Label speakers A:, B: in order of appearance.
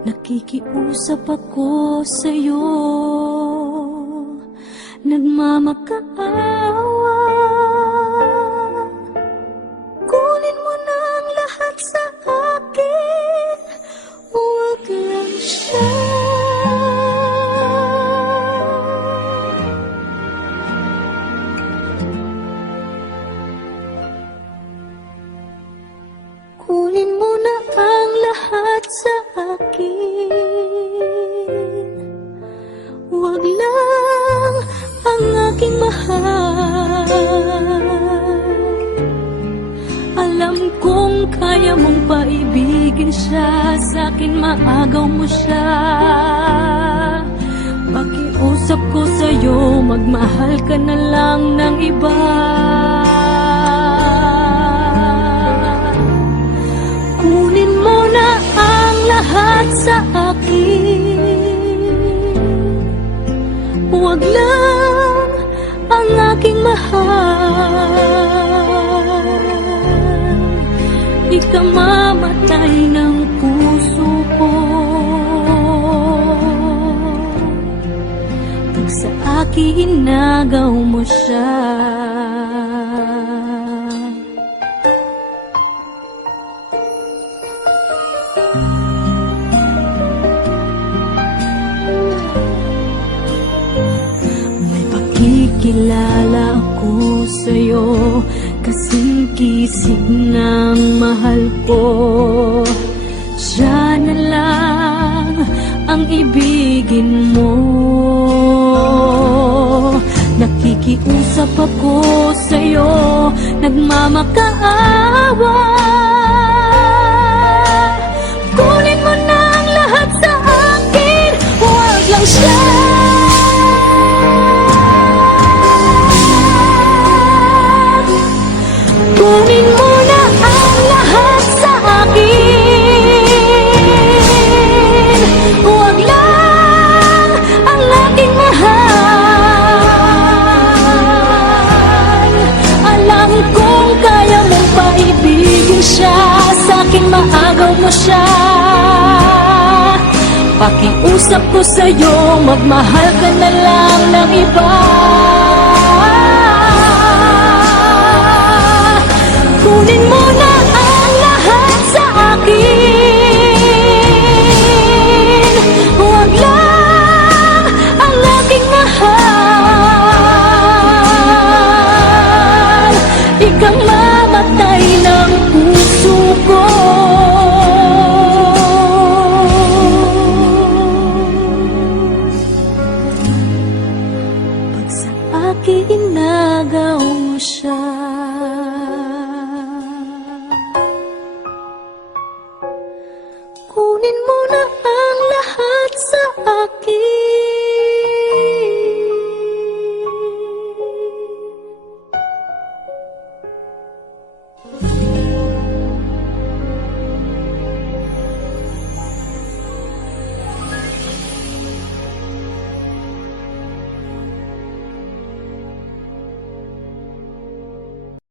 A: Nakikiusap ako sa'yo. Nagmamakaawa akin. Huwag lang ang aking mahal. Alam kong kaya mong paibigin siya. Sa akin maagaw mo siya. Pakiusap ko sa'yo Magmahal ka na lang ng iba lahat sa akin. Huwag lang ang aking mahal. Ikamamatay ng puso ko. Pag sa akin nagaw mo siya pakikilala ako sa'yo Kasing kisig ng mahal ko. Siya na lang ang ibigin mo. Nakikiusap ako sa'yo Nagmamakaawa siya Sa'kin maagaw mo siya. Pakiusap ko sa'yo Magmahal ka na lang ng iba. Kunin ikinagaw mo siya. Kunin mo na ang lahat sa akin.